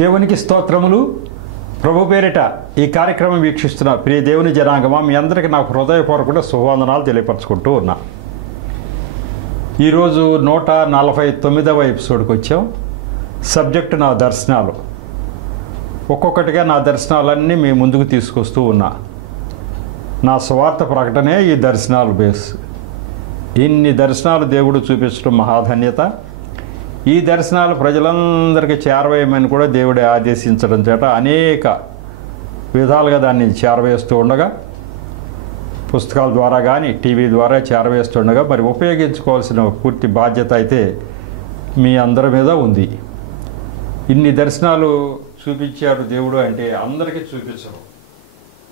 దేవునికి స్తోత్రములు. ప్రభు పేరిట ఈ కార్యక్రమం వీక్షిస్తున్న ప్రియ దేవుని జనాంగమా, మీ అందరికీ నాకు హృదయపూర్వక శుభవందనాలు తెలియపరచుకుంటూ ఉన్నా. ఈరోజు 149వ ఎపిసోడ్కి వచ్చాం. సబ్జెక్టు నా దర్శనాలు. ఒక్కొక్కటిగా నా దర్శనాలన్నీ మీ ముందుకు తీసుకొస్తూ ఉన్నా. నా స్వార్థ ప్రకటనే ఈ దర్శనాలు బేస్. ఇన్ని దర్శనాలు దేవుడు చూపించడం మహాధన్యత. ఈ దర్శనాలు ప్రజలందరికీ చేరవేయమని కూడా దేవుడే ఆదేశించడం చేత అనేక విధాలుగా దాన్ని చేరవేస్తూ ఉండగా, పుస్తకాల ద్వారా కానీ టీవీ ద్వారా చేరవేస్తుండగా, మరి ఉపయోగించుకోవాల్సిన పూర్తి బాధ్యత అయితే మీ అందరి మీద ఉంది. ఇన్ని దర్శనాలు చూపించారు దేవుడు అంటే అందరికీ చూపించరు,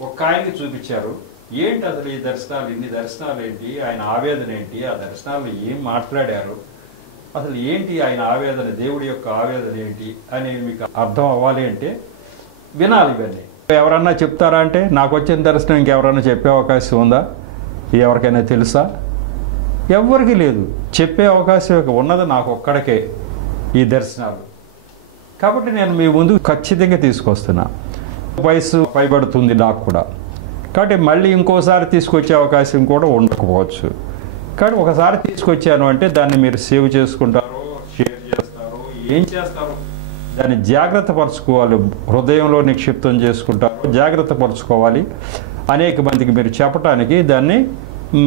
ఒక్క ఆయనకి చూపించారు. ఏంటి అసలు ఈ దర్శనాలు, ఇన్ని దర్శనాలు ఏంటి, ఆయన ఆవేదన ఏంటి, ఆ దర్శనాలు ఏం మాట్లాడారు, అసలు ఏంటి ఆయన ఆవేదన, దేవుడి యొక్క ఆవేదన ఏంటి అనేది మీకు అర్థం అవ్వాలి అంటే వినాలి. ఇవన్నీ ఎవరన్నా చెప్తారా అంటే, నాకు వచ్చిన దర్శనం ఇంకెవరన్నా చెప్పే అవకాశం ఉందా? ఎవరికైనా తెలుసా? ఎవరికి లేదు. చెప్పే అవకాశం ఉన్నది నాకు ఒక్కడికే, ఈ దర్శనాలు. కాబట్టి నేను మీ ముందు ఖచ్చితంగా తీసుకొస్తున్నా. వయసు పైబడుతుంది నాకు కూడా, కాబట్టి మళ్ళీ ఇంకోసారి తీసుకొచ్చే అవకాశం కూడా ఉండకపోవచ్చు. కానీ ఒకసారి తీసుకొచ్చాను అంటే దాన్ని మీరు సేవ్ చేసుకుంటారు, షేర్ చేస్తారు, ఏం చేస్తారు, దాన్ని జాగ్రత్త పరచుకోవాలి, హృదయంలో నిక్షిప్తం చేసుకుంటారు, జాగ్రత్త పరచుకోవాలి. అనేక మందికి మీరు చెప్పడానికి దాన్ని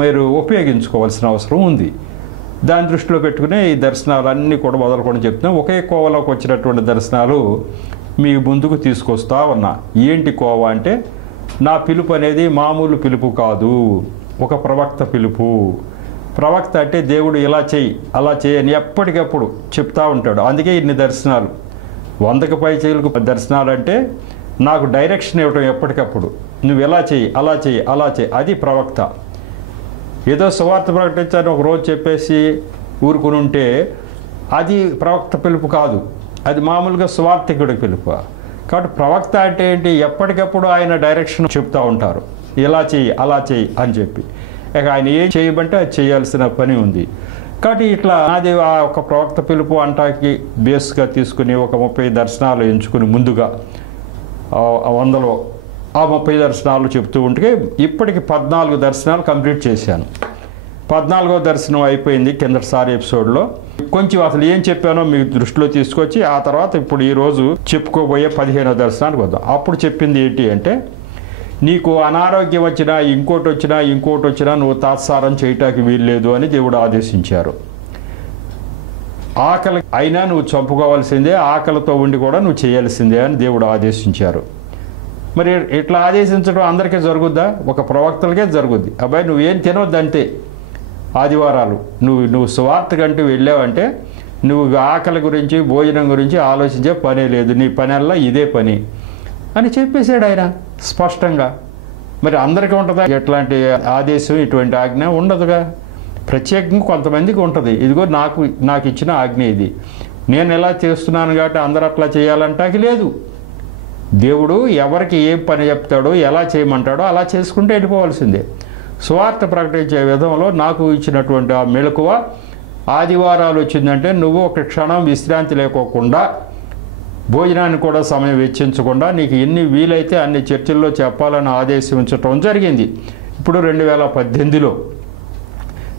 మీరు ఉపయోగించుకోవాల్సిన అవసరం ఉంది. దాని దృష్టిలో పెట్టుకునే ఈ దర్శనాలు అన్నీ కూడా మొదలుకొని చెప్తున్నాం. ఒకే కోవలోకి వచ్చినటువంటి దర్శనాలు మీ ముందుకు తీసుకొస్తా ఉన్నా. ఏంటి కోవ అంటే, నా పిలుపు అనేది మామూలు పిలుపు కాదు, ఒక ప్రవక్త పిలుపు. ప్రవక్త అంటే దేవుడు ఇలా చేయి అలా చేయని ఎప్పటికప్పుడు చెప్తా ఉంటాడు. అందుకే ఇన్ని దర్శనాలు, 100కి పై చేయలకు దర్శనాలు అంటే నాకు డైరెక్షన్ ఇవ్వటం ఎప్పటికప్పుడు. నువ్వు ఎలా చేయి అలా చేయి అలా చేయి, అది ప్రవక్త. ఏదో సువార్త ప్రకటించాలని ఒక రోజు చెప్పేసి ఊరుకుని ఉంటే అది ప్రవక్త పిలుపు కాదు, అది మామూలుగా సువార్థికుడి పిలుపు. కాబట్టి ప్రవక్త అంటే ఏంటి, ఎప్పటికప్పుడు ఆయన డైరెక్షన్ చెప్తూ ఉంటారు, ఇలా చేయి అలా చేయి అని చెప్పి. ఇక ఆయన ఏం చేయమంటే అది చేయాల్సిన పని ఉంది. కాబట్టి ఇట్లా అది ఆ ఒక ప్రవక్త పిలుపు అంటాకి బేస్గా తీసుకుని ఒక 30 దర్శనాలు ఎంచుకుని ముందుగా 100లో ఆ 30 దర్శనాలు చెప్తూ ఉంటే ఇప్పటికి 14 దర్శనాలు కంప్లీట్ చేశాను. 14వ దర్శనం అయిపోయింది కిందటిసారి ఎపిసోడ్లో. కొంచెం అసలు ఏం చెప్పానో మీ దృష్టిలో తీసుకొచ్చి ఆ తర్వాత ఇప్పుడు ఈరోజు చెప్పుకోబోయే 15వ దర్శనానికి వద్దాం. అప్పుడు చెప్పింది ఏంటి అంటే, నీకు అనారోగ్యం వచ్చినా ఇంకోటి వచ్చినా నువ్వు తాత్సారం చేయటానికి వీల్లేదు అని దేవుడు ఆదేశించారు. ఆకలి అయినా నువ్వు చంపుకోవాల్సిందే, ఆకలితో ఉండి కూడా నువ్వు చేయాల్సిందే అని దేవుడు ఆదేశించారు. మరి ఇట్లా ఆదేశించడం అందరికీ జరుగుద్దా? ఒక ప్రవక్తలకే జరుగుద్ది. అబ్బాయి నువ్వేం తినొద్దంటే ఆదివారాలు నువ్వు స్వార్థకంటూ వెళ్ళావంటే నువ్వు ఆకలి గురించి భోజనం గురించి ఆలోచించే పనే లేదు, నీ పనల్లా ఇదే పని అని చెప్పేశాడు ఆయన స్పష్టంగా. మరి అందరికీ ఉంటుందా ఎట్లాంటి ఆదేశం, ఇటువంటి ఆజ్ఞ? ఉండదుగా. ప్రత్యేకంగా కొంతమందికి ఉంటుంది. ఇదిగో నాకు ఇచ్చిన ఆజ్ఞ ఇది, నేను ఎలా చేస్తున్నాను కాబట్టి అందరూ అట్లా చేయాలంటాకి లేదు. దేవుడు ఎవరికి ఏం పని చెప్తాడో, ఎలా చేయమంటాడో అలా చేసుకుంటూ వెళ్ళిపోవాల్సిందే. స్వార్థ ప్రకటించే విధంలో నాకు ఇచ్చినటువంటి ఆ మెలకువ, ఆదివారాలు వచ్చిందంటే నువ్వు ఒక క్షణం విశ్రాంతి లేకోకుండా, భోజనాన్ని కూడా సమయం వెచ్చించకుండా నీకు ఎన్ని వీలైతే అన్ని చర్చల్లో చెప్పాలని ఆదేశించడం జరిగింది. ఇప్పుడు 2018లో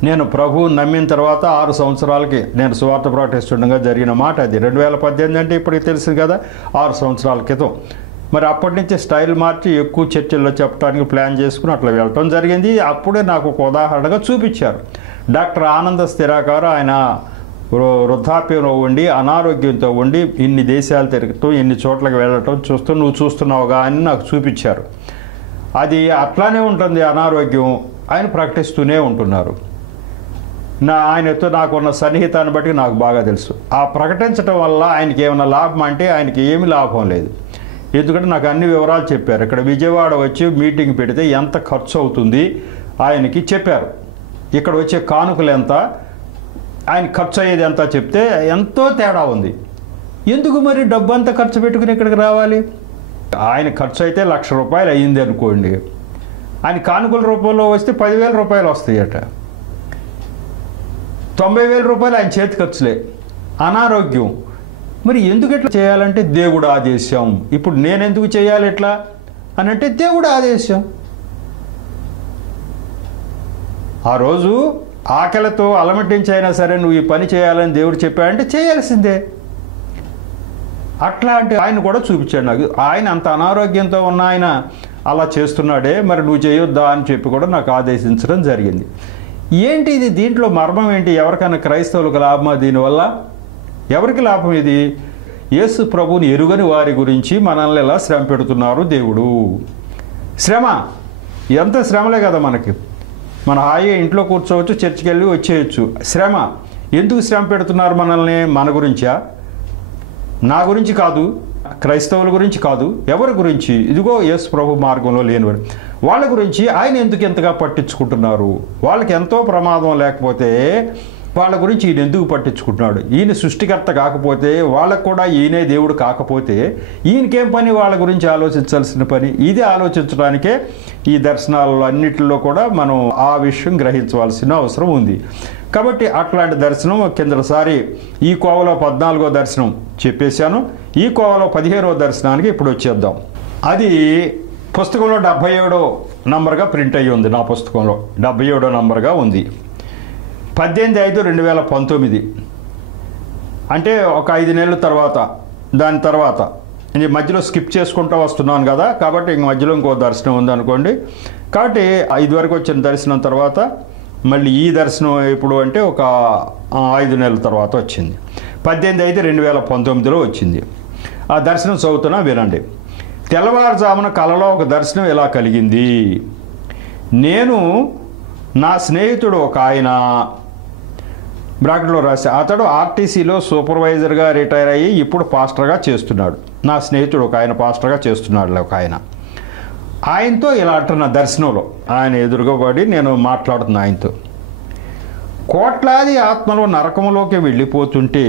నేను ప్రభువు నమ్మిన తర్వాత 6 సంవత్సరాలకి నేను సువార్త ప్రకటిస్తుండగా జరిగిన మాట అది. 2018 అంటే ఇప్పటికి తెలిసింది కదా, 6 సంవత్సరాల క్రితం. మరి అప్పటి నుంచి స్టైల్ మార్చి ఎక్కువ చర్చల్లో చెప్పడానికి ప్లాన్ చేసుకుని అట్లా వెళ్ళటం జరిగింది. అప్పుడే నాకు ఒక ఉదాహరణగా చూపించారు. డాక్టర్ ఆనంద స్థిరాకారు, ఆయన వృద్ధాప్యంలో ఉండి అనారోగ్యంతో ఉండి ఇన్ని దేశాలు తిరుగుతూ ఇన్ని చోట్లకి వెళ్ళటం నువ్వు చూస్తున్నావుగా అని నాకు చూపించారు. అది అట్లానే ఉంటుంది. అనారోగ్యం ఆయన ప్రకటిస్తూనే ఉంటున్నారు. ఆయనతో నాకున్న సన్నిహితాన్ని బట్టి నాకు బాగా తెలుసు. ఆ ప్రకటించడం వల్ల ఆయనకి ఏమైనా లాభం అంటే ఆయనకి ఏమీ లాభం లేదు. ఎందుకంటే నాకు అన్ని వివరాలు చెప్పారు. ఇక్కడ విజయవాడ వచ్చి మీటింగ్ పెడితే ఎంత ఖర్చు అవుతుంది ఆయనకి చెప్పారు. ఇక్కడ వచ్చే కానుకలు ఎంత, ఆయన ఖర్చు అయ్యేది ఎంత చెప్తే ఎంతో తేడా ఉంది. ఎందుకు మరి డబ్బు అంతా ఖర్చు పెట్టుకుని ఇక్కడికి రావాలి? ఆయన ఖర్చు అయితే ₹1,00,000 అయ్యింది అనుకోండి, ఆయన కానుకల రూపంలో వస్తే ₹10,000 వస్తాయట. ₹90,000 ఆయన చేతి ఖర్చులే. అనారోగ్యం మరి ఎందుకు ఇట్లా చేయాలంటే దేవుడు ఆదేశం. ఇప్పుడు నేను ఎందుకు చేయాలి ఇట్లా అని అంటే దేవుడు ఆదేశం. ఆ రోజు ఆకలితో అలమటించైనా సరే నువ్వు ఈ పని చేయాలని దేవుడు చెప్పాడంటే చేయాల్సిందే. అట్లా అంటే ఆయన కూడా చూపించాడు నాకు. ఆయన అంత అనారోగ్యంతో ఉన్న ఆయన అలా చేస్తున్నాడే, మరి నువ్వు చేయొద్దా అని చెప్పి కూడా నాకు ఆదేశించడం జరిగింది. ఏంటి ఇది? దీంట్లో మర్మం ఏంటి? ఎవరికైనా క్రైస్తవులకు లాభమా దీనివల్ల? ఎవరికి లాభం ఇది? యేసు ప్రభువుని ఎరుగని వారి గురించి మనల్ని ఎలా శ్రమ పెడుతున్నారు దేవుడు. శ్రమ ఎంత శ్రమలే కదా మనకి. మన హాయిగా ఇంట్లో కూర్చోవచ్చు, చర్చికి వెళ్ళి వచ్చేయచ్చు. శ్రమ ఎందుకు శ్రమ పెడుతున్నారు మనల్ని? మన గురించా? నా గురించి కాదు, క్రైస్తవుల గురించి కాదు, ఎవరి గురించి? ఇదిగో యేసు ప్రభు మార్గంలో లేనివారు వాళ్ళ గురించి ఆయన ఎందుకు ఎంతగా పట్టించుకుంటున్నారు? వాళ్ళకి ఎంతో ప్రమాదం లేకపోతే వాళ్ళ గురించి ఈయన ఎందుకు పట్టించుకుంటున్నాడు? ఈయన సృష్టికర్త కాకపోతే, వాళ్ళకు కూడా ఈయనే దేవుడు కాకపోతే ఈయనకేం పని వాళ్ళ గురించి ఆలోచించాల్సిన పని? ఇది ఆలోచించడానికే ఈ దర్శనాలలో అన్నిటిలో కూడా మనం ఆ విషయం గ్రహించవలసిన అవసరం ఉంది. కాబట్టి అట్లాంటి దర్శనం కిందసారి ఈ కోవలో 14వ దర్శనం చెప్పేశాను. ఈ కోవలో 17వ దర్శనానికి ఇప్పుడు వచ్చేద్దాం. అది పుస్తకంలో 77వ నంబర్గా ప్రింట్ అయ్యి ఉంది. నా పుస్తకంలో 77వ నంబర్గా ఉంది. 18/5/2019 అంటే ఒక 5 నెలల తర్వాత, దాని తర్వాత నేను మధ్యలో స్కిప్ చేసుకుంటూ వస్తున్నాను కదా, కాబట్టి ఇంక మధ్యలో ఇంకో దర్శనం ఉంది. కాబట్టి 5 వరకు వచ్చిన దర్శనం తర్వాత మళ్ళీ ఈ దర్శనం ఎప్పుడు అంటే ఒక 5 నెలల తర్వాత వచ్చింది. 18/5/2019లో వచ్చింది. ఆ దర్శనం చదువుతున్నా వినండి. తెల్లవారుజామున కలలో ఒక దర్శనం ఎలా కలిగింది. నేను నా స్నేహితుడు ఒక ఆయన బ్రాకెట్లో రాశా, అతడు ఆర్టీసీలో సూపర్వైజర్గా రిటైర్ అయ్యి ఇప్పుడు పాస్టర్గా చేస్తున్నాడు. నా స్నేహితుడు ఒక ఆయన పాస్టర్గా చేస్తున్నాడు. ఒక ఆయనతో ఇలా అంటున్న దర్శనంలో, ఆయన ఎదురుగా పడి నేను మాట్లాడుతున్నా ఆయనతో. కోట్లాది ఆత్మలు నరకంలోకి వెళ్ళిపోతుంటే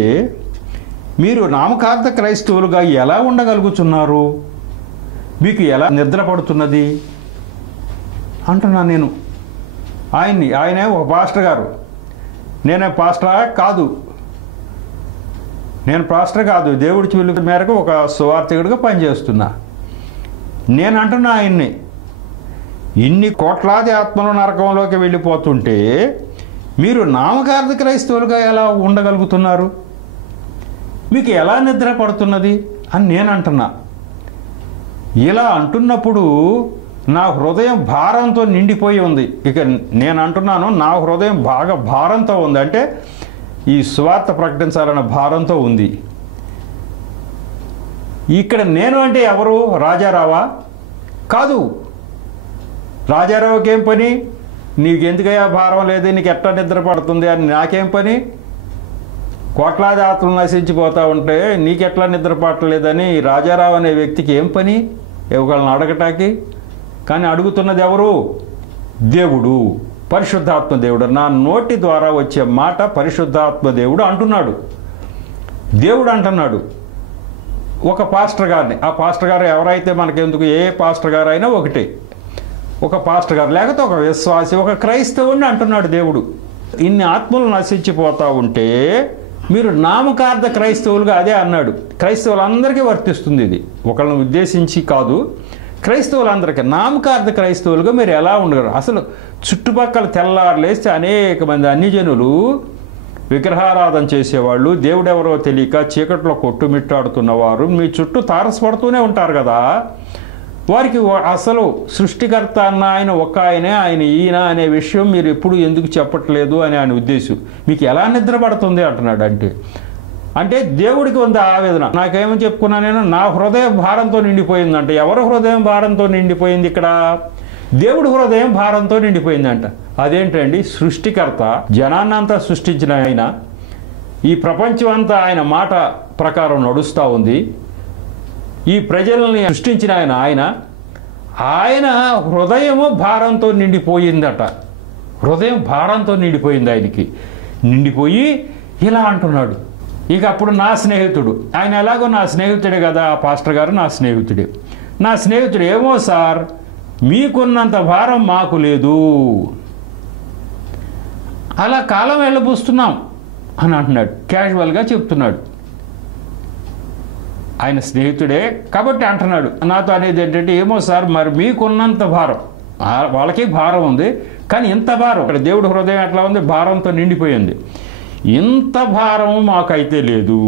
మీరు నామకార్థ క్రైస్తవులుగా ఎలా ఉండగలుగుతున్నారు? మీకు ఎలా నిద్ర పడుతున్నది అంటున్నా నేను ఆయన్ని. ఆయనే ఒక పాస్టర్ గారు. నేనే పాస్టరా? కాదు, నేను పాస్టర్ కాదు. దేవుడి పిలుపు మేరకు ఒక సువార్థికుడిగా పనిచేస్తున్నా. నేను అంటున్నా ఆయన్ని, ఇన్ని కోట్లాది ఆత్మలు నరకంలోకి వెళ్ళిపోతుంటే మీరు నామకార్థ క్రైస్తవులుగా ఎలా ఉండగలుగుతున్నారు? మీకు ఎలా నిద్ర పడుతున్నది అని నేను అంటున్నా. ఇలా అంటున్నప్పుడు నా హృదయం భారంతో నిండిపోయి ఉంది. ఇక నేను అంటున్నాను, నా హృదయం బాగా భారంతో ఉంది. అంటే ఈ సువార్త ప్రకటించాలన్న భారంతో ఉంది. ఇక్కడ నేను అంటే ఎవరు? రాజారావా? కాదు. రాజారావుకి ఏం పని? నీకు ఎందుకయ్యా భారం లేదు, నీకు ఎట్లా నిద్ర పడుతుంది అని నాకేం పని? కోట్లాది ఆత్మలు నశించిపోతూ ఉంటే నీకెట్లా నిద్ర పట్టలేదని రాజారావు అనే వ్యక్తికి ఏం పని ఒకళ్ళని అడగటానికి? కానీ అడుగుతున్నది ఎవరు? దేవుడు, పరిశుద్ధాత్మ దేవుడు. నా నోటి ద్వారా వచ్చే మాట పరిశుద్ధాత్మ దేవుడు అంటున్నాడు. దేవుడు అంటున్నాడు ఒక పాస్టర్ గారిని. ఆ పాస్టర్ గారు ఎవరైతే మనకెందుకు, ఏ పాస్టర్ గారు అయినా ఒకటే. ఒక పాస్టర్ గారు లేకపోతే ఒక విశ్వాసి, ఒక క్రైస్తవుడిని అంటున్నాడు దేవుడు. ఇన్ని ఆత్మలు నశించిపోతూ ఉంటే మీరు నామకార్థ క్రైస్తవులుగా, అదే అన్నాడు. క్రైస్తవులందరికీ వర్తిస్తుంది ఇది, ఒకళ్ళని ఉద్దేశించి కాదు. క్రైస్తవులందరికీ నామకార్థ క్రైస్తవులుగా మీరు ఎలా ఉండగలరు? అసలు చుట్టుపక్కల తెల్లారులేస్తే అనేక మంది అన్యజనులు విగ్రహారాధన చేసేవాళ్ళు, దేవుడెవరో తెలియక చీకట్లో కొట్టుమిట్టాడుతున్నవారు మీ చుట్టూ తారసపడుతూనే ఉంటారు కదా. వారికి అసలు సృష్టికర్త అన్న ఆయన ఒక ఆయనే, ఆయన ఈయన అనే విషయం మీరు ఎప్పుడు ఎందుకు చెప్పట్లేదు అని ఆయన ఉద్దేశం. మీకు ఎలా నిద్ర పడుతుంది అంటున్నాడు. అంటే దేవుడికి ఉంది ఆవేదన. నాకేమని చెప్పుకున్నా నేను, నా హృదయం భారంతో నిండిపోయిందంట. ఎవరి హృదయం భారంతో నిండిపోయింది ఇక్కడ? దేవుడి హృదయం భారంతో నిండిపోయిందంట. అదేంటండి? సృష్టికర్త, జనాన్నంతా సృష్టించిన ఆయన, ఈ ప్రపంచం అంతా ఆయన మాట ప్రకారం నడుస్తూ ఉంది. ఈ ప్రజల్ని సృష్టించిన ఆయన హృదయము భారంతో నిండిపోయిందట. హృదయం భారంతో నిండిపోయింది ఆయనకి. నిండిపోయి ఇలా అంటున్నాడు. ఇక అప్పుడు నా స్నేహితుడు, ఆయన ఎలాగో నా స్నేహితుడే కదా, ఆ పాస్టర్ గారు నా స్నేహితుడే. నా స్నేహితుడు, ఏమో సార్ మీకున్నంత భారం మాకు లేదు, అలా కాలం వెళ్ళబోస్తున్నాం అని అంటున్నాడు. క్యాజువల్గా చెప్తున్నాడు. ఆయన స్నేహితుడే కాబట్టి అంటున్నాడు. నాతో అనేది ఏంటంటే, ఏమో సార్ మరి మీకున్నంత భారం, వాళ్ళకి భారం ఉంది, కానీ ఇంత భారం ఇక్కడ దేవుడి హృదయం ఎట్లా ఉంది, భారంతో నిండిపోయింది. ఇంత భారం మాకైతే లేదు.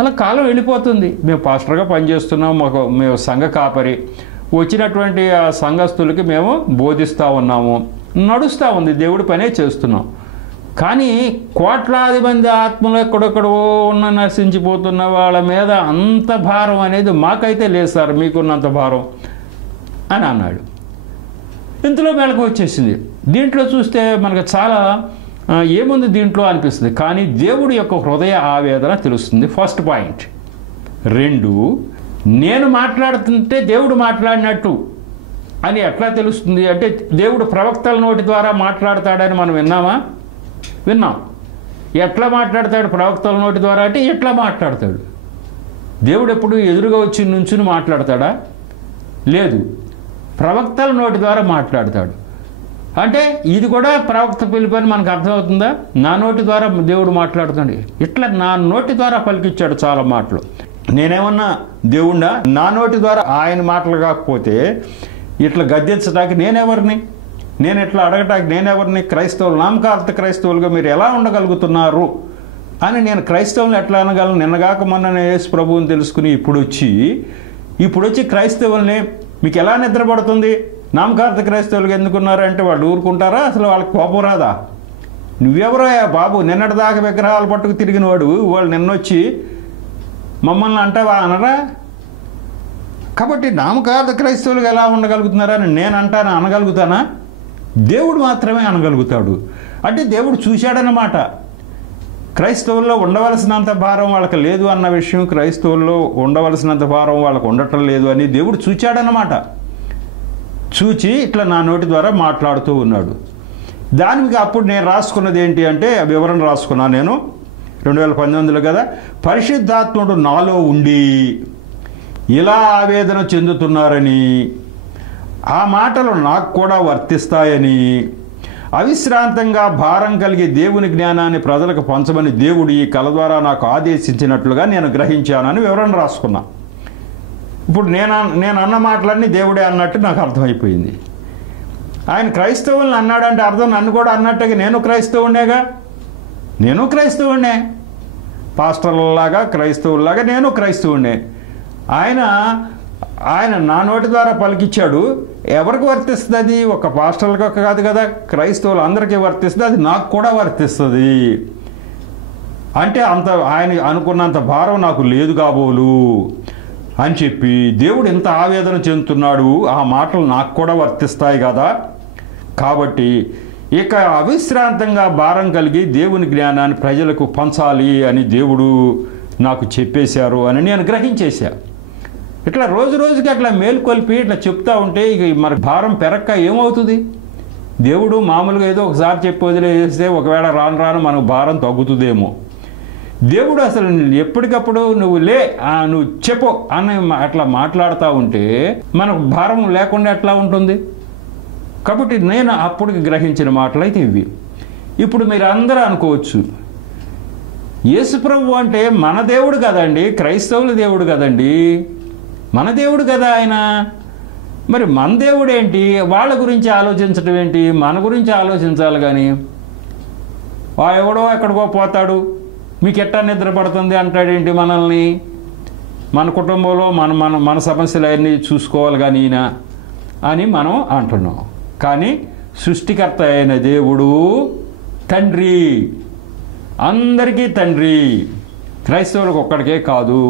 అలా కాలం వెళ్ళిపోతుంది. మేము పాస్టర్గా పనిచేస్తున్నాం, మేము సంఘ కాపరి, వచ్చినటువంటి ఆ సంఘస్థులకి మేము బోధిస్తూ ఉన్నాము, నడుస్తూ ఉంది, దేవుడి పనే చేస్తున్నాం. కానీ కోట్లాది మంది ఆత్మలు ఎక్కడెక్కడో ఉన్న నశించిపోతున్న వాళ్ళ మీద అంత భారం అనేది మాకైతే లేదు సార్, మీకున్నంత భారం అని అన్నాడు. ఇంతలో మెలకు వచ్చేసింది. దీంట్లో చూస్తే మనకు చాలా ఏముంది దీంట్లో అనిపిస్తుంది, కానీ దేవుడి యొక్క హృదయ ఆవేదన తెలుస్తుంది. First point. 2, నేను మాట్లాడుతుంటే దేవుడు మాట్లాడినట్టు అని ఎట్లా తెలుస్తుంది అంటే, దేవుడు ప్రవక్తల నోటి ద్వారా మాట్లాడతాడని మనం విన్నాం. ఎట్లా మాట్లాడతాడు ప్రవక్తల నోటి ద్వారా అంటే, ఎట్లా మాట్లాడతాడు? దేవుడు ఎప్పుడు ఎదురుగా వచ్చి నుంచుని మాట్లాడతాడా? లేదు, ప్రవక్తల నోటి ద్వారా మాట్లాడతాడు. అంటే ఇది కూడా ప్రవక్త పిలుపని మనకు అర్థమవుతుందా? నా నోటి ద్వారా దేవుడు మాట్లాడుతాడు. ఇట్లా నా నోటి ద్వారా పలికిచ్చాడు చాలా మాటలు. నేనేమన్నా దేవుణ్ణా? నా నోటి ద్వారా ఆయన మాటలు కాకపోతే ఇట్లా గద్దించడానికి నేనెవరిని? నేను ఇట్లా అడగటానికి నేనెవరిని? క్రైస్తవులు, నామకార్థ క్రైస్తవులుగా మీరు ఎలా ఉండగలుగుతున్నారు అని నేను క్రైస్తవులను ఎట్లా అనగలను? నిన్నగాక మొన్న యేసు ప్రభువుని తెలుసుకుని ఇప్పుడు వచ్చి క్రైస్తవుల్ని మీకు ఎలా నిద్రపడుతుంది, నామకార్థ క్రైస్తవులుగా ఎందుకున్నారంటే వాళ్ళు ఊరుకుంటారా? అసలు వాళ్ళకి కోపం రాదా? నువ్వెవరో బాబు, నిన్నటిదాకా విగ్రహాలు పట్టుకు తిరిగిన వాడు వాళ్ళు నిన్నొచ్చి మమ్మల్ని అంటావా అనరా? కాబట్టి నామకార్థ క్రైస్తవులుగా ఎలా ఉండగలుగుతున్నారని నేను అంటాను, అనగలుగుతానా? దేవుడు మాత్రమే అనగలుగుతాడు. అంటే దేవుడు చూశాడన్నమాట. క్రైస్తవుల్లో ఉండవలసినంత భారం వాళ్ళకి లేదు అన్న విషయం, క్రైస్తవుల్లో ఉండవలసినంత భారం వాళ్ళకు ఉండటం లేదు అని దేవుడు చూచాడన్నమాట. చూచి ఇట్లా నా నోటి ద్వారా మాట్లాడుతూ ఉన్నాడు. దానికి అప్పుడు నేను రాసుకున్నది ఏంటి అంటే, వివరణ రాసుకున్నాను నేను 2019లో కదా. పరిశుద్ధాత్ముడు నాలో ఉండి ఇలా ఆవేదన చెందుతున్నారని, ఆ మాటలు నాకు కూడా వర్తిస్తాయని, అవిశ్రాంతంగా భారం కలిగి దేవుని జ్ఞానాన్ని ప్రజలకు పంచమని దేవుడు ఈ కళ ద్వారా నాకు ఆదేశించినట్లుగా నేను గ్రహించానని వివరణ రాసుకున్నా. ఇప్పుడు నేను అన్న మాటలన్నీ దేవుడే అన్నట్టు నాకు అర్థమైపోయింది. ఆయన క్రైస్తవుల్ని అన్నాడంటే అర్థం నన్ను కూడా అన్నట్టుగా నేను క్రైస్తవునే, పాస్టర్లలాగా క్రైస్తవుల్లాగా నేను క్రైస్తవునే. ఆయన నా నోటి ద్వారా పలికిచ్చాడు. ఎవరికి వర్తిస్తుంది అది? ఒక పాస్టర్లకు కాదు కదా, క్రైస్తవులు అందరికీ వర్తిస్తుంది, అది నాకు కూడా వర్తిస్తుంది. అంటే ఆయన అనుకున్నంత భారం నాకు లేదు కాబోలు అని చెప్పి దేవుడు ఎంత ఆవేదన చెందుతున్నాడు, ఆ మాటలు నాకు కూడా వర్తిస్తాయి కదా. కాబట్టి ఇక అవిశ్రాంతంగా భారం కలిగి దేవుని జ్ఞానాన్ని ప్రజలకు పంచాలి అని దేవుడు నాకు చెప్పేశారు అని నేను గ్రహించేశా. ఇట్లా రోజు రోజుకి అట్లా మేలుకొల్పి ఇట్లా చెప్తా ఉంటే ఇక మనకు భారం పెరక్క ఏమవుతుంది? దేవుడు మామూలుగా ఏదో ఒకసారి చెప్పి వదిలేస్తే ఒకవేళ రాను మనకు భారం తగ్గుతుందేమో. దేవుడు అసలు ఎప్పటికప్పుడు నువ్వు చెప్పు అని అట్లా మాట్లాడుతూ ఉంటే మనకు భారం లేకుండా ఎట్లా ఉంటుంది? కాబట్టి నేను అప్పటికి గ్రహించిన మాటలు అయితే ఇవి. ఇప్పుడు మీరు అందరూ అనుకోవచ్చు, యేసుప్రభు అంటే మన దేవుడు కదండి, క్రైస్తవుల దేవుడు కదండి, మన దేవుడు కదా ఆయన, మరి మన దేవుడు ఏంటి, వాళ్ళ గురించి ఆలోచించడం ఏంటి, మన గురించి ఆలోచించాలి. కానీ ఎవడో ఎక్కడికో పోతాడు, మీకు ఎట్టా నిద్ర పడుతుంది అంటాడేంటి మనల్ని, మన కుటుంబంలో మన సమస్యలు అవన్నీ చూసుకోవాలి కానీ ఈయన అని మనం అంటున్నాం. కానీ సృష్టికర్త అయిన దేవుడు తండ్రి, అందరికీ తండ్రి, క్రైస్తవులకు ఒక్కడికే కాదు,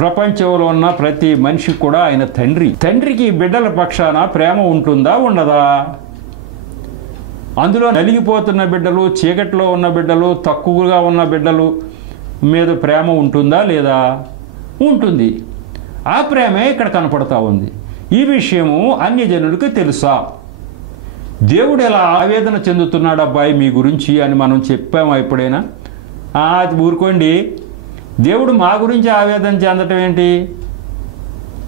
ప్రపంచంలో ఉన్న ప్రతి మనిషికి కూడా ఆయన తండ్రి. తండ్రికి బిడ్డల పక్షాన ప్రేమ ఉంటుందా ఉండదా? అందులో నలిగిపోతున్న బిడ్డలు, చీకట్లో ఉన్న బిడ్డలు, తక్కువగా ఉన్న బిడ్డలు మీద ప్రేమ ఉంటుందా లేదా? ఉంటుంది. ఆ ప్రేమే ఇక్కడ కనపడతా ఉంది. ఈ విషయము అన్యజనులకు తెలుసా? దేవుడు ఎలా ఆవేదన చెందుతున్నాడు అబ్బాయి మీ గురించి అని మనం చెప్పాము ఎప్పుడైనా? అది ఊరుకోండి, దేవుడు మా గురించి ఆవేదన చెందటం ఏంటి?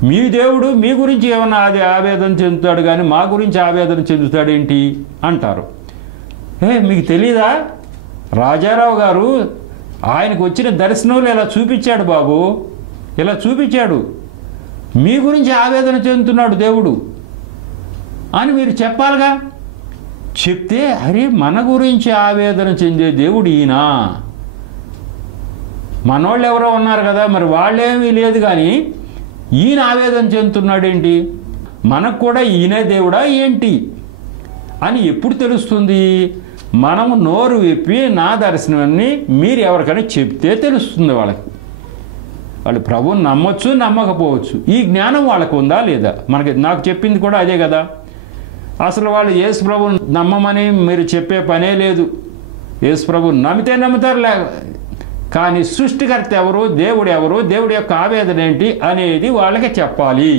మీ దేవుడు మీ గురించి ఏమన్నా ఆవేదన చెందుతాడు కానీ మా గురించి ఆవేదన చెందుతాడేంటి అంటారు. మీకు తెలీదా? రాజారావు గారు ఆయనకు వచ్చిన దర్శనంలో ఇలా చూపించాడు బాబు. ఇలా చూపించాడు, మీ గురించి ఆవేదన చెందుతున్నాడు దేవుడు అని మీరు చెప్పాలిగా. చెప్తే అరే మన గురించి ఆవేదన చెందే దేవుడు ఈయన, మనోళ్ళు ఎవరో ఉన్నారు కదా, మరి వాళ్ళేమీ లేదు కానీ ఈయన ఆవేదన చెందుతున్నాడేంటి, మనకు కూడా ఈయనే దేవుడా ఏంటి అని ఎప్పుడు తెలుస్తుంది? మనము నోరు విప్పి నా దర్శనాన్ని మీరు ఎవరికైనా చెప్తే తెలుస్తుంది వాళ్ళకి. వాళ్ళు ప్రభువుని నమ్మొచ్చు, నమ్మకపోవచ్చు. ఈ జ్ఞానం వాళ్ళకు ఉందా లేదా? నాకు చెప్పింది కూడా అదే కదా. అసలు వాళ్ళు యేసు ప్రభువుని నమ్మమని మీరు చెప్పే పనే లేదు. యేసు ప్రభువుని నమ్మితే నమ్ముతారు, కానీ సృష్టికర్త ఎవరు, దేవుడు ఎవరు, దేవుడి యొక్క ఆవేదన ఏంటి అనేది వాళ్ళకి చెప్పాలి.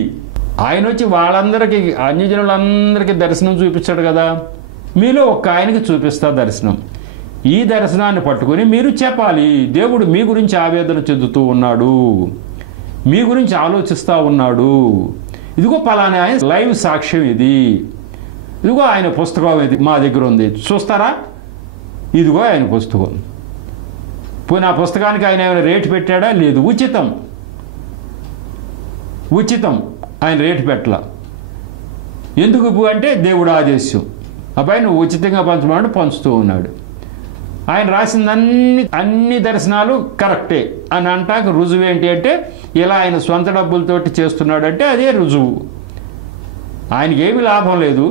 ఆయన వచ్చి వాళ్ళందరికీ, అన్యజనులందరికీ దర్శనం చూపించాడు కదా. మీలో ఒక్క ఆయనకి చూపిస్తా దర్శనం. ఈ దర్శనాన్ని పట్టుకుని మీరు చెప్పాలి, దేవుడు మీ గురించి ఆవేదన చెందుతూ ఉన్నాడు, మీ గురించి ఆలోచిస్తూ ఉన్నాడు. ఇదిగో పలానా ఆయన లైవ్ సాక్ష్యం ఇది, ఇదిగో ఆయన పుస్తకం ఇది మా దగ్గర ఉంది, చూస్తారా? ఇదిగో ఆయన పుస్తకం. పోనీ ఆ పుస్తకానికి ఆయన ఏమైనా రేటు పెట్టాడా? లేదు, ఉచితం. ఆయన రేటు పెట్టలా. ఎందుకు అంటే దేవుడు ఆదేశం. అబ్బాయి నువ్వు ఉచితంగా పంచమన్నాడు, పంచుతూ ఉన్నాడు. ఆయన రాసిన అన్ని దర్శనాలు కరెక్టే అని అంటాక రుజువు ఏంటి అంటే, ఇలా ఆయన సొంత డబ్బులతోటి చేస్తున్నాడంటే అదే రుజువు. ఆయనకి ఏమీ లాభం లేదు,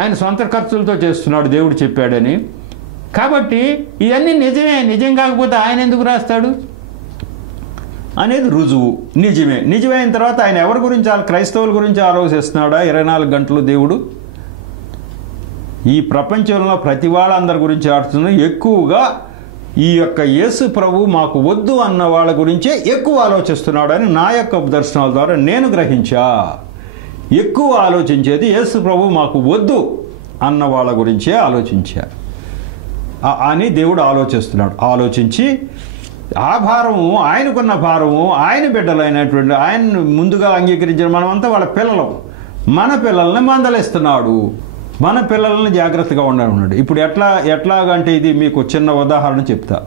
ఆయన సొంత ఖర్చులతో చేస్తున్నాడు దేవుడు చెప్పాడని. కాబట్టి ఇవన్నీ నిజమే. నిజం కాకపోతే ఆయన ఎందుకు రాస్తాడు అనేది రుజువు. నిజమైన తర్వాత ఆయన ఎవరి గురించి, క్రైస్తవుల గురించి ఆలోచిస్తున్నాడా 24 గంటలు దేవుడు? ఈ ప్రపంచంలో ప్రతి వాళ్ళందరి గురించి ఆడుతున్నాడు. ఎక్కువగా ఈ యొక్క యేసు ప్రభు మాకు వద్దు అన్న వాళ్ళ గురించే ఎక్కువ ఆలోచిస్తున్నాడని నా యొక్క దర్శనాల ద్వారా నేను గ్రహించా. ఎక్కువ ఆలోచించేది యేసు ప్రభు మాకు వద్దు అన్న వాళ్ళ గురించే ఆలోచించారు అని దేవుడు ఆలోచిస్తున్నాడు. ఆలోచించి ఆ భారము, ఆయనకున్న భారము, ఆయన బిడ్డలైనటువంటి ఆయన్ని ముందుగా అంగీకరించిన మనమంతా వాళ్ళ పిల్లలు, మన పిల్లల్ని మందలిస్తున్నాడు, మన పిల్లల్ని జాగ్రత్తగా ఉండనున్నాడు. ఇప్పుడు ఎట్లాగంటే ఇది మీకు చిన్న ఉదాహరణ చెప్తా.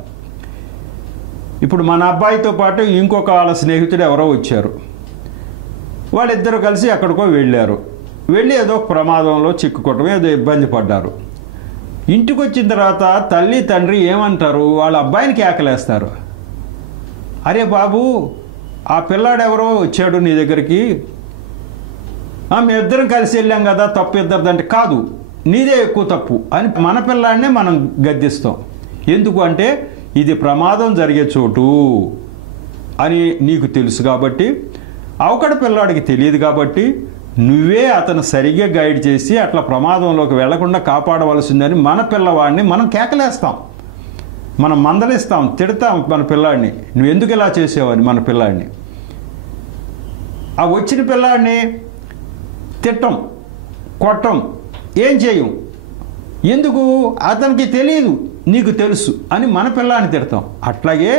ఇప్పుడు మన అబ్బాయితో పాటు ఇంకొక వాళ్ళ స్నేహితుడు ఎవరో వచ్చారు. వాళ్ళిద్దరూ కలిసి ఎక్కడికో వెళ్ళి ఏదో ఒక ప్రమాదంలో చిక్కుకోవటం, ఏదో ఇబ్బంది పడ్డారు. ఇంటికి వచ్చిన తర్వాత తల్లి తండ్రి ఏమంటారు? వాళ్ళ అబ్బాయిని కేకలేస్తారు. అరే బాబు, ఆ పిల్లాడెవరో వచ్చాడు నీ దగ్గరికి, మేమిద్దరం కలిసి వెళ్ళాం కదా, తప్పు ఇద్దరిదంటే కాదు, నీదే ఎక్కువ తప్పు అని మన పిల్లాడినే మనం గద్దిస్తాం. ఎందుకు అంటే ఇది ప్రమాదం జరిగే చోటు అని నీకు తెలుసు కాబట్టి, అవకడ పిల్లాడికి తెలియదు కాబట్టి నువ్వే అతను సరిగ్గా గైడ్ చేసి అట్లా ప్రమాదంలోకి వెళ్లకుండా కాపాడవలసిందని మన పిల్లవాడిని మనం కేకలేస్తాం, మనం మందలిస్తాం, తిడతాం మన పిల్లాడిని. నువ్వు ఎందుకు ఇలా చేసావని మన పిల్లాడిని. ఆ వచ్చిన పిల్లాడిని తిట్టం, కొట్టం, ఏం చేయం. ఎందుకు? అతనికి తెలియదు, నీకు తెలుసు అని మన పిల్లాడిని తిడతాం. అట్లాగే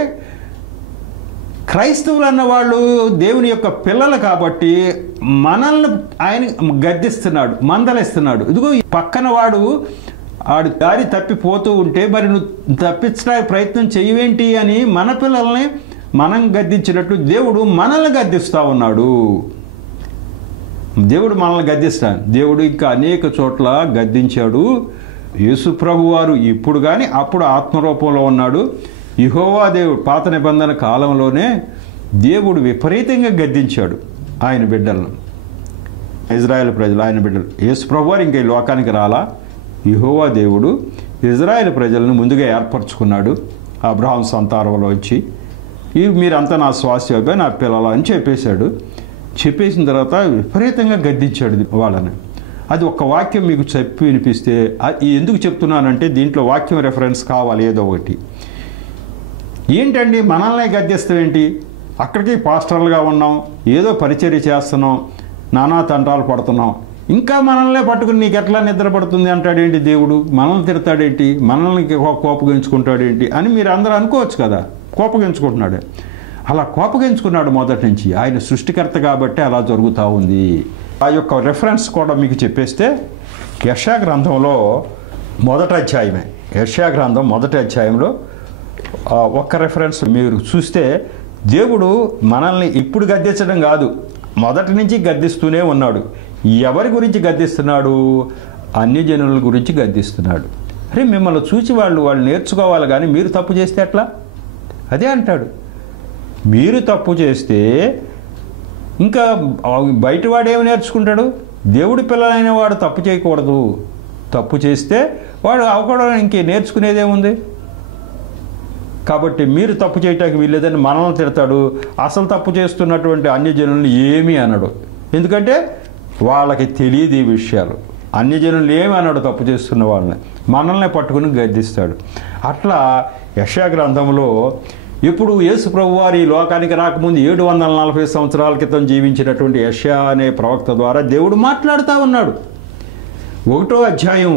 క్రైస్తవులు అన్నవాళ్ళు దేవుని యొక్క పిల్లలు కాబట్టి మనల్ని ఆయన గద్దిస్తున్నాడు, మందలిస్తున్నాడు. ఇదిగో పక్కన వాడు దారి తప్పిపోతూ ఉంటే మరి నువ్వు తప్పించడానికి ప్రయత్నం చేయవేంటి అని మన పిల్లల్ని మనం గద్దించినట్టు దేవుడు మనల్ని గద్దిస్తూ ఉన్నాడు. దేవుడు మనల్ని గద్దిస్తాడు. దేవుడు ఇంకా అనేక చోట్ల గద్దించాడు. యేసు ప్రభు వారు ఇప్పుడు కానీ అప్పుడు ఆత్మరూపంలో ఉన్నాడు. యెహోవా దేవుడు పాత నిబంధన కాలంలోనే దేవుడు విపరీతంగా గద్దించాడు ఆయన బిడ్డలను, ఇజ్రాయేల్ ప్రజలు, ఆయన బిడ్డలు. యేసు ప్రభు వారు ఇంకా ఈ లోకానికి రాలా. యెహోవా దేవుడు ఇజ్రాయేల్ ప్రజలను ముందుగా ఏర్పరచుకున్నాడు అబ్రహాం సంతానంలో వచ్చి, మీరంతా నా స్వాస్థ్యమే, నా పిల్లలు అని చెప్పేశాడు. చెప్పేసిన తర్వాత విపరీతంగా గద్దించాడు వాళ్ళని. అది ఒక వాక్యం మీకు చెప్పి వినిపిస్తే, ఎందుకు చెప్తున్నానంటే దీంట్లో వాక్యం రెఫరెన్స్ కావాలి ఏదో ఒకటి. ఏంటండి మనల్నే గద్దిస్తామేంటి? అక్కడికి పాస్టర్లుగా ఉన్నాం, ఏదో పరిచర్య చేస్తున్నాం, నానా తంటాలు పడుతున్నాం, ఇంకా మనల్నే పట్టుకుని నీకు ఎట్లా నిద్ర పడుతుంది అంటాడేంటి దేవుడు? మనల్ని తిడతాడేంటి? మనల్ని కోపగించుకుంటాడేంటి అని మీరు అందరూ అనుకోవచ్చు కదా. కోపగించుకుంటున్నాడు. అలా కోపగించుకున్నాడు మొదటి నుంచి. ఆయన సృష్టికర్త కాబట్టి అలా జరుగుతూ ఉంది. ఆ యొక్క రెఫరెన్స్ కూడా మీకు చెప్పేస్తే, యెషయా గ్రంథంలో మొదటి అధ్యాయమే, యెషయా గ్రంథం మొదటి అధ్యాయంలో ఒక్క రెఫరెన్స్ మీరు చూస్తే దేవుడు మనల్ని ఇప్పుడు గద్దించడం కాదు, మొదటి నుంచి గద్దిస్తూనే ఉన్నాడు. ఎవరి గురించి గద్దిస్తున్నాడు? అన్యజనుల గురించి గద్దిస్తున్నాడు. అరే మిమ్మల్ని చూసి వాళ్ళు నేర్చుకోవాలి, కానీ మీరు తప్పు చేస్తే ఎట్లా? అదే అంటాడు. మీరు తప్పు చేస్తే ఇంకా బయటవాడు ఏమి నేర్చుకుంటాడు? దేవుడి పిల్లలైన వాడు తప్పు చేయకూడదు. తప్పు చేస్తే వాడు అవకూడదు, ఇంకే నేర్చుకునేదేముంది? కాబట్టి మీరు తప్పు చేయటానికి వీల్లేదని మనల్ని తిడతాడు. అసలు తప్పు చేస్తున్నటువంటి అన్యజనుల్ని ఏమీ అనడు, ఎందుకంటే వాళ్ళకి తెలియదు ఈ విషయాలు. అన్యజనులు ఏమి అన్నాడు? తప్పు చేస్తున్న వాళ్ళని మనల్ని పట్టుకుని గద్దిస్తాడు. అట్లా యెషయా గ్రంథంలో ఇప్పుడు యేసు ప్రభువారు ఈ లోకానికి రాకముందు 740 సంవత్సరాల క్రితం జీవించినటువంటి యెషయా అనే ప్రవక్త ద్వారా దేవుడు మాట్లాడుతూ ఉన్నాడు. 1వ అధ్యాయం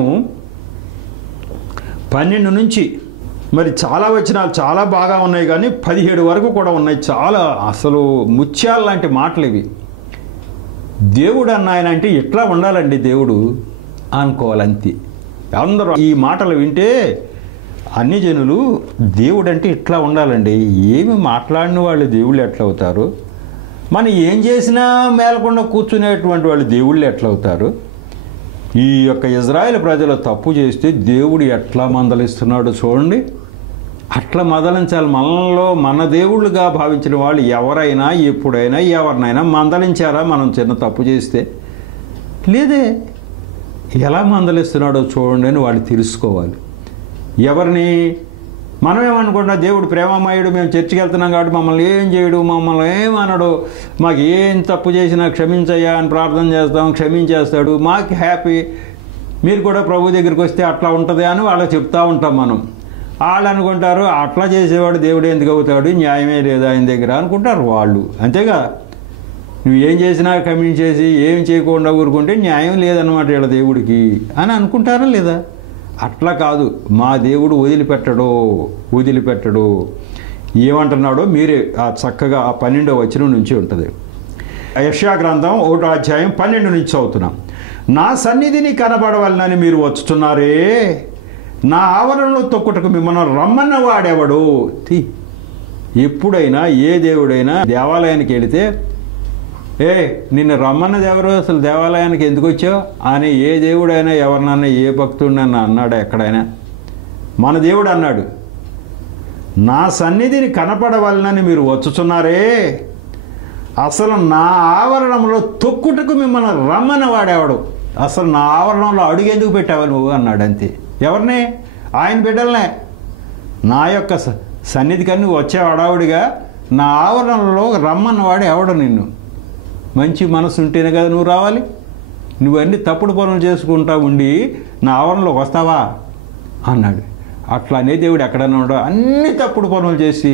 12 నుంచి మరి చాలా వచనాలు చాలా బాగా ఉన్నాయి, కానీ 17 వరకు కూడా ఉన్నాయి. చాలా అసలు ముత్యాలు లాంటి మాటలు ఇవి. దేవుడు అన్నాయన అంటే ఇట్లా ఉండాలండి దేవుడు అనుకోవాలంతే. అందరూ ఈ మాటలు వింటే అన్యజనులు దేవుడు అంటే ఇట్లా ఉండాలండి, ఏమి మాట్లాడిన వాళ్ళు దేవుళ్ళు ఎట్లా అవుతారు? మనం ఏం చేసినా మేలకుండా కూర్చునేటువంటి వాళ్ళు దేవుళ్ళు ఎట్లా అవుతారు? ఈ యొక్క ఇజ్రాయేల్ ప్రజలు తప్పు చేస్తే దేవుడు ఎట్లా మందలిస్తున్నాడో చూడండి. అట్లా మందలించాలి. మనలో మన దేవుళ్ళుగా భావించిన వాళ్ళు ఎవరైనా ఎప్పుడైనా ఎవరినైనా మందలించారా మనం చిన్న తప్పు చేస్తే? లేదే. ఎలా మందలిస్తున్నాడో చూడండి అని వాళ్ళు తెలుసుకోవాలి. ఎవరిని? మనమేమనుకుంటున్నా దేవుడు ప్రేమమయుడు, మేము చర్చికి వెళ్తున్నాం కాబట్టి మమ్మల్ని ఏం చేయడు, మమ్మల్ని ఏమనడు, మాకు ఏం తప్పు చేసినా క్షమించయ్యా అని ప్రార్థన చేస్తాం, క్షమించేస్తాడు, మాకు హ్యాపీ, మీరు కూడా ప్రభు దగ్గరికి వస్తే అట్లా ఉంటుంది అని వాళ్ళకి చెప్తూ ఉంటాం మనం. వాళ్ళు అనుకుంటారు అట్లా చేసేవాడు దేవుడు ఎందుకు అవుతాడు, న్యాయమే లేదా ఆయన దగ్గర అనుకుంటారు వాళ్ళు. అంతేగా, నువ్వు ఏం చేసినా క్షమించేసి ఏం చేయకుండా ఊరుకుంటే న్యాయం లేదన్నమాట వీళ్ళ దేవుడికి అని అనుకుంటారా లేదా? అట్లా కాదు, మా దేవుడు వదిలిపెట్టడు. ఏమంటున్నాడో మీరే చక్కగా ఆ 12వ వచనం నుంచి ఉంటుంది. యెషయా గ్రంథం 1వ అధ్యాయం 12 నుంచి చదువుతున్నాం. నా సన్నిధిని కనబడవలనని మీరు వచ్చుతున్నారే, నా ఆవరణలో తొక్కుటకు మిమ్మల్ని రమ్మన్న వాడెవడు? ఎప్పుడైనా ఏ దేవుడైనా దేవాలయానికి వెళితే నిన్ను రమ్మన్నది ఎవరు, అసలు దేవాలయానికి ఎందుకు వచ్చావు అని ఏ దేవుడైనా ఎవరినన్నా ఏ భక్తుడినన్నా అన్నాడా ఎక్కడైనా? మన దేవుడు అన్నాడు, నా సన్నిధిని కనపడవలనని మీరు వచ్చుచున్నారే, అసలు నా ఆవరణంలో తొక్కుటకు మిమ్మల్ని రమ్మన్న వాడేవాడు. అసలు నా ఆవరణంలో అడుగు ఎందుకు పెట్టావు నువ్వు అన్నాడు. అంతే. ఎవరిని? ఆయన బిడ్డలనే. నా యొక్క సన్నిధికని నువ్వు వచ్చే అడావుడిగా నా ఆవరణలో రమ్మన్నవాడు ఎవడు? నిన్ను మంచి మనసు ఉంటేనే కదా నువ్వు రావాలి. నువ్వన్నీ తప్పుడు పనులు చేసుకుంటా ఉండి నా ఆవరణలోకి వస్తావా అన్నాడు. అట్లానే దేవుడు ఎక్కడన్నా ఉండవు. అన్ని తప్పుడు పనులు చేసి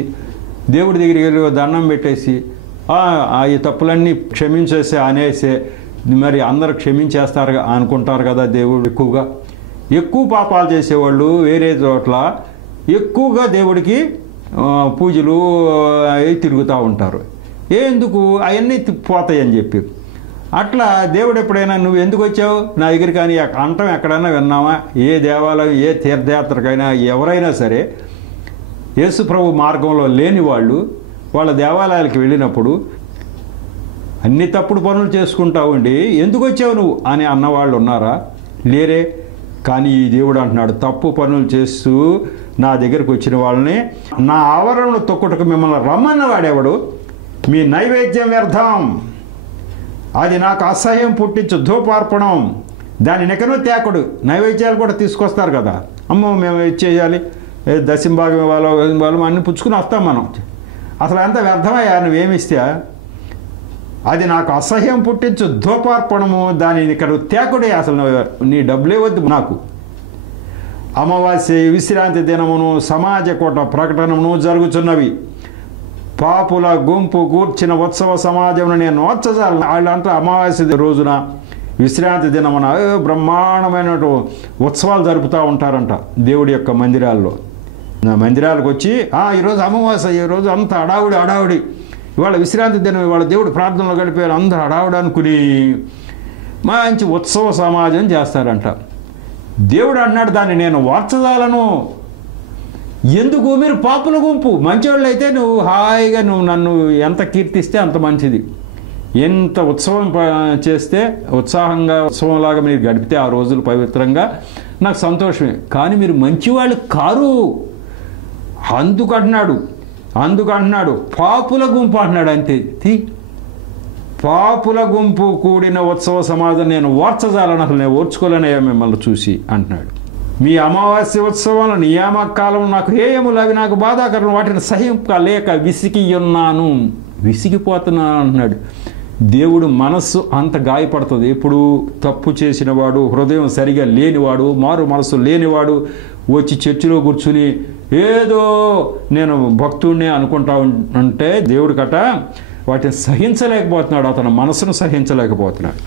దేవుడి దగ్గరికి వెళ్ళి దండం పెట్టేసి ఈ తప్పులన్నీ క్షమించేసి అనేసే మరి అందరూ క్షమించేస్తారు అనుకుంటారు కదా. దేవుడు ఎక్కువ పాపాలు చేసేవాళ్ళు వేరే చోట్ల ఎక్కువగా దేవుడికి పూజలు తిరుగుతూ ఉంటారు. ఎందుకు? అవన్నీ పోతాయని చెప్పి. అట్లా దేవుడు ఎప్పుడైనా నువ్వు ఎందుకు వచ్చావు నా దగ్గర కానీ అంటం ఎక్కడైనా విన్నామా? ఏ దేవాలయం ఏ తీర్థయాత్రకైనా ఎవరైనా సరే యేసు ప్రభు మార్గంలో లేని వాళ్ళు వాళ్ళ దేవాలయాలకు వెళ్ళినప్పుడు అన్ని తప్పుడు పనులు చేసుకుంటా ఉండి ఎందుకు వచ్చావు నువ్వు అని అన్నవాళ్ళు ఉన్నారా? లేరే. కానీ ఈ దేవుడు అంటున్నాడు, తప్పు పనులు చేస్తూ నా దగ్గరకు వచ్చిన వాళ్ళని నా ఆవరణను తొక్కుటకు మిమ్మల్ని రమ్మన్న వాడేవాడు. మీ నైవేద్యం వ్యర్థం, అది నాకు అసహ్యం పుట్టించు ధూపార్పణం, దాని నెకను తేకుడు. నైవేద్యాలు కూడా తీసుకొస్తారు కదా, అమ్మో మేము ఇచ్చేయాలి, దశంభాగం ఇవ్వాలి, అన్ని పుచ్చుకుని వస్తాం మనం. అసలు ఎంత వ్యర్థమయ్యా నువ్వేమిస్తే? అది నాకు అసహ్యం పుట్టించు ధూపార్పణము, దాని ఇక్కడ తేకుడే. అసలు నీ డబ్బులే వద్దు నాకు. అమావాస్య విశ్రాంతి దినమును సమాజ కోట ప్రకటనమును జరుగుతున్నవి. పాపుల గుంపు కూర్చిన ఉత్సవ సమాజమును నేను వచ్చాలి. వాళ్ళంతా అమావాస్య రోజున విశ్రాంతి దినమున బ్రహ్మాండమైన ఉత్సవాలు జరుపుతూ ఉంటారంట దేవుడి యొక్క మందిరాల్లో. మందిరాలకు వచ్చి ఈరోజు అమావాస్య, ఈరోజు అంత హడావుడి, ఇవాళ విశ్రాంతి దినం, ఇవాళ దేవుడు ప్రార్థనలో గడిపారు, అందరూ హడావుడి అనుకుని మంచి ఉత్సవ సమాజం చేస్తారంట. దేవుడు అన్నాడు, దాన్ని నేను వార్చజాలను. ఎందుకు మీరు పాపుల గుంపు, మంచివాళ్ళు అయితే నువ్వు హాయిగా నువ్వు నన్ను ఎంత కీర్తిస్తే అంత మంచిది, ఎంత ఉత్సవం చేస్తే ఉత్సాహంగా ఉత్సవంలాగా మీరు గడిపితే ఆ రోజులు పవిత్రంగా నాకు సంతోషమే, కానీ మీరు మంచివాళ్ళు కారు. అందుకంటున్నాడు పాపుల గుంపు అంటున్నాడు. అంతే, పాపుల గుంపు కూడిన ఉత్సవ సమాజం నేను ఓర్చజాలను, అసలు నేను ఓర్చుకోలేనయ్యా మిమ్మల్ని చూసి అంటున్నాడు. మీ అమావాస్య ఉత్సవాల నియామకాలం నాకు హేయములు, అవి నాకు బాధాకరం, వాటిని సహింపలేక విసిగిపోతున్నాను అంటున్నాడు. దేవుడు మనస్సు అంత గాయపడుతుంది. ఎప్పుడు తప్పు చేసినవాడు, హృదయం సరిగా లేనివాడు, మారు మనసు లేనివాడు వచ్చి చర్చిలో కూర్చుని ఏదో నేను భక్తుడినే అనుకుంటా ఉంటే దేవుడు కట వాటిని సహించలేకపోతున్నాడు, అతని మనసును సహించలేకపోతున్నాడు.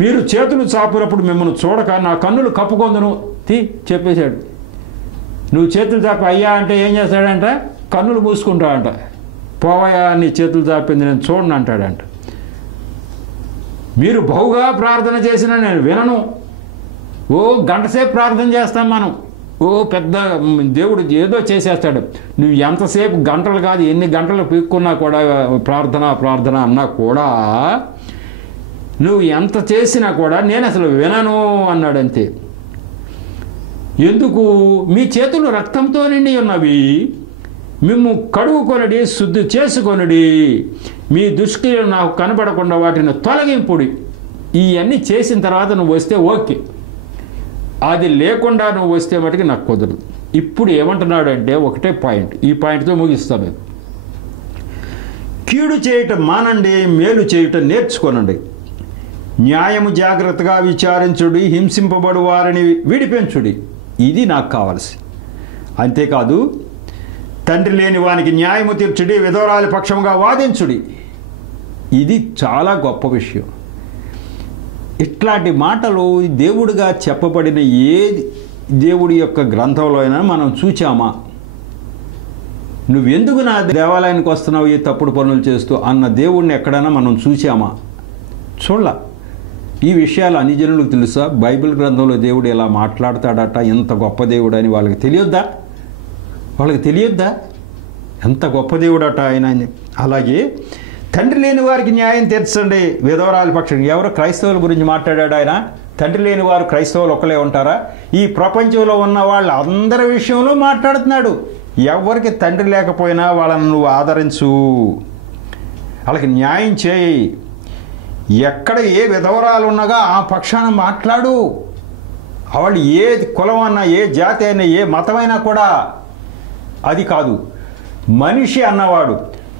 మీరు చేతులు చాపినప్పుడు మిమ్మల్ని చూడక నా కన్నులు కప్పుకొందును చెప్పేశాడు. నువ్వు చేతులు చాపి అయ్యా అంటే ఏం చేస్తాడంట, కన్నులు మూసుకుంటాడంట. పోవయ్యా నీ చేతులు చాపింది నేను చూడను అంటాడంట. మీరు బహుగా ప్రార్థన చేసినా నేను వినను. ఓ గంటసేపు ప్రార్థన చేస్తాం మనం, ఓ పెద్ద దేవుడు ఏదో చేసేస్తాడు. నువ్వు ఎంతసేపు గంటలు కాదు ఎన్ని గంటలు పీక్కున్నా కూడా ప్రార్థన అన్నా కూడా, నువ్వు ఎంత చేసినా కూడా నేను అసలు వినను అన్నాడు. అంతే. ఎందుకు? మీ చేతులు రక్తంతో నిండి ఉన్నవి, మిమ్ము కడుగుకొనడి, శుద్ధి చేసుకొనడి, మీ దుష్క్రియలు నాకు కనబడకుండా వాటిని తొలగింపుడి. ఇవన్నీ చేసిన తర్వాత నువ్వు వస్తే ఓకే, అది లేకుండా నువ్వు వస్తే మటుకు నాకు కుదరదు. ఇప్పుడు ఏమంటున్నాడు అంటే ఒకటే పాయింట్, ఈ పాయింట్తో ముగిస్తాను. కీడు చేయటం మానండి, మేలు చేయటం నేర్చుకోనండి. న్యాయము జాగ్రత్తగా విచారించుడి, హింసింపబడు వారిని విడిపించుడి. ఇది నాకు కావాల్సి. అంతేకాదు, తండ్రి లేని వానికి న్యాయము తీర్చుడి, విధవరాలి పక్షంగా వాదించుడి. ఇది చాలా గొప్ప విషయం. ఇట్లాంటి మాటలు దేవుడిగా చెప్పబడిన ఏ దేవుడి యొక్క గ్రంథంలో అయినా మనం చూచామా? నువ్వెందుకు నా దేవాలయానికి వస్తున్నావు ఈ తప్పుడు పనులు చేస్తూ అన్న దేవుడిని ఎక్కడైనా మనం చూచామా? చూడలా. ఈ విషయాలు అన్ని జనులకు తెలుసా? బైబిల్ గ్రంథంలో దేవుడు ఎలా మాట్లాడతాడట, ఎంత గొప్ప దేవుడు అని వాళ్ళకి తెలియొద్దా? ఎంత గొప్ప దేవుడట ఆయన. అలాగే తండ్రి లేని వారికి న్యాయం తీర్చండి, విధవరాలి పక్షం. ఎవరు? క్రైస్తవుల గురించి మాట్లాడాడు ఆయన. తండ్రి లేని వారు క్రైస్తవులు ఒకలే ఉంటారా? ఈ ప్రపంచంలో ఉన్న వాళ్ళ అందరి విషయంలో మాట్లాడుతున్నాడు. ఎవరికి తండ్రి లేకపోయినా వాళ్ళని నువ్వు ఆదరించు, వాళ్ళకి న్యాయం చేయి. ఎక్కడ ఏ విధవరాలు ఉన్నగా ఆ పక్షాన మాట్లాడు. వాళ్ళు ఏ కులం అన్నా, ఏ జాతి అయినా, ఏ మతమైనా కూడా అది కాదు మనిషి అన్నవాడు.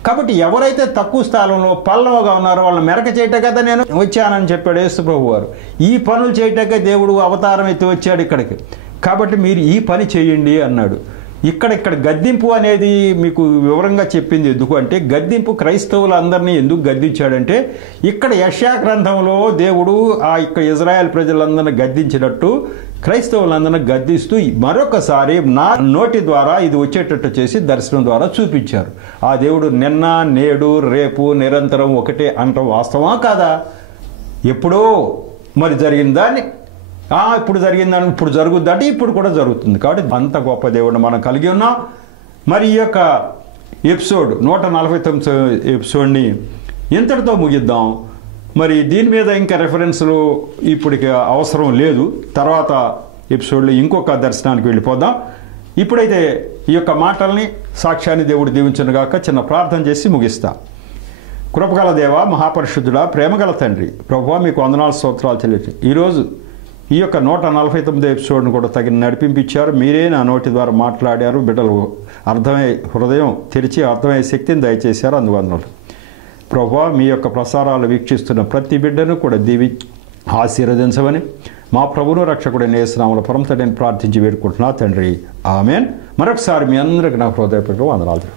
కాబట్టి ఎవరైతే తక్కువ స్థానంలో పల్లవగా ఉన్నారో వాళ్ళని మెరక చేయట కదా నేను వచ్చానని చెప్పాడు యేసు ప్రభు వారు. ఈ పనులు చేయటకే దేవుడు అవతారం ఎత్తి వచ్చాడు ఇక్కడికి. కాబట్టి మీరు ఈ పని చేయండి అన్నాడు. ఇక్కడ గద్దింపు అనేది మీకు వివరంగా చెప్పింది ఎందుకు అంటే, గద్దింపు క్రైస్తవులందరినీ ఎందుకు గద్దించాడంటే, ఇక్కడ యెషయా గ్రంథంలో దేవుడు ఇక్కడ ఇజ్రాయెల్ ప్రజలందరినీ గద్దించినట్టు క్రైస్తవులందరినీ గద్దిస్తూ మరొకసారి నా నోటి ద్వారా ఇది వచ్చేటట్టు చేసి దర్శనం ద్వారా చూపించారు. ఆ దేవుడు నిన్న, నేడు, రేపు నిరంతరం ఒకటే అంటాం వాస్తవమా కాదా? ఎప్పుడో మరి జరిగిన దాన్ని ఇప్పుడు జరిగిందని ఇప్పుడు జరుగుద్దంటే ఇప్పుడు కూడా జరుగుతుంది. కాబట్టి అంత గొప్ప దేవుడిని మనం కలిగి ఉన్నాం. మరి ఈ యొక్క ఎపిసోడ్ 149 ఎపిసోడ్ని ఇంతటితో ముగిద్దాం. మరి దీని మీద ఇంకా రెఫరెన్స్లు ఇప్పటికి అవసరం లేదు. తర్వాత ఎపిసోడ్లో ఇంకొక దర్శనానికి వెళ్ళిపోదాం. ఇప్పుడైతే ఈ యొక్క మాటల్ని, సాక్ష్యాన్ని దేవుడు దీవించునుగాక. చిన్న ప్రార్థన చేసి ముగిస్తా. కృపగల దేవ, మహాపరిశుద్ధుడా, ప్రేమగల తండ్రి, ప్రభువా మీకు వందనాలు, స్తోత్రాలు చెల్లించు. ఈరోజు ఈ యొక్క 149 ఎపిసోడ్ను కూడా తగిన నడిపించారు. మీరే నా నోటి ద్వారా మాట్లాడారు. బిడ్డలు హృదయం తెరిచి అర్థమయ్యే శక్తిని దయచేశారు. అందువల్ల ప్రభువా మీ యొక్క ప్రసారాలు వీక్షిస్తున్న ప్రతి బిడ్డను కూడా దీవి ఆశీర్వదించమని మా ప్రభువును రక్షకుడైన యేసు నామములో పరమ తండ్రిని ప్రార్థించి వేడుకుంటున్నా తండ్రి. ఆమేన్. మరొకసారి మీ అందరికీ నా హృదయపూర్వక వందనాలు.